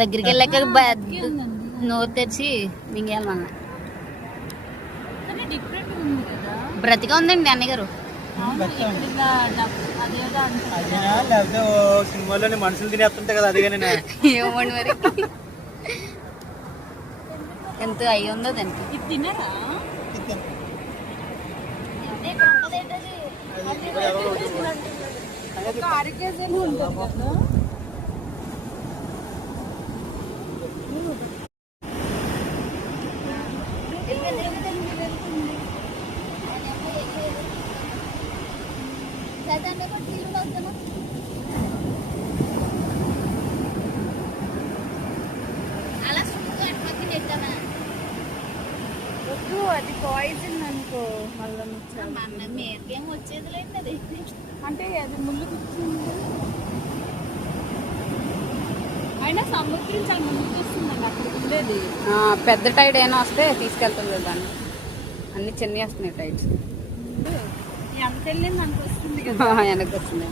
దగ్గరికి వెళ్ళాక నోరు తెరిచి మింగేయాలన్నా. బ్రతిగా ఉందండి అన్నగారు. సినిమాలోని మనుషులు తినేస్తుంటాయి కదా, అదిగా నేను ఏమండి మరి ఎంత అయ్యి ఉందో దానికి. అది పాయిజన్ అనుకో, మళ్ళీ మీకేం వచ్చేది లేదు అది. అంటే అది ముళ్ళు కూర్చుంది. అయినా సముద్రం చాలా ముందుకు వస్తుందండి అక్కడ ఉండేది. పెద్ద టైడ్ అయినా వస్తే తీసుకెళ్తుంది దాన్ని. అన్ని చిన్నవి వస్తున్నాయి టైడ్స్. ఎంత వెళ్ళింది అంత వస్తుంది కదా, వెనక్కి వస్తుంది.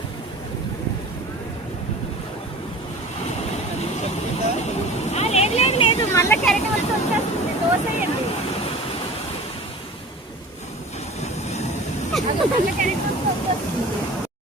లేదు లేదు మళ్ళీ కరెక్ట్ వచ్చి వచ్చేస్తుంది. దోసేయండి మళ్ళీ కరెక్ట్ వచ్చి వచ్చేస్తుంది.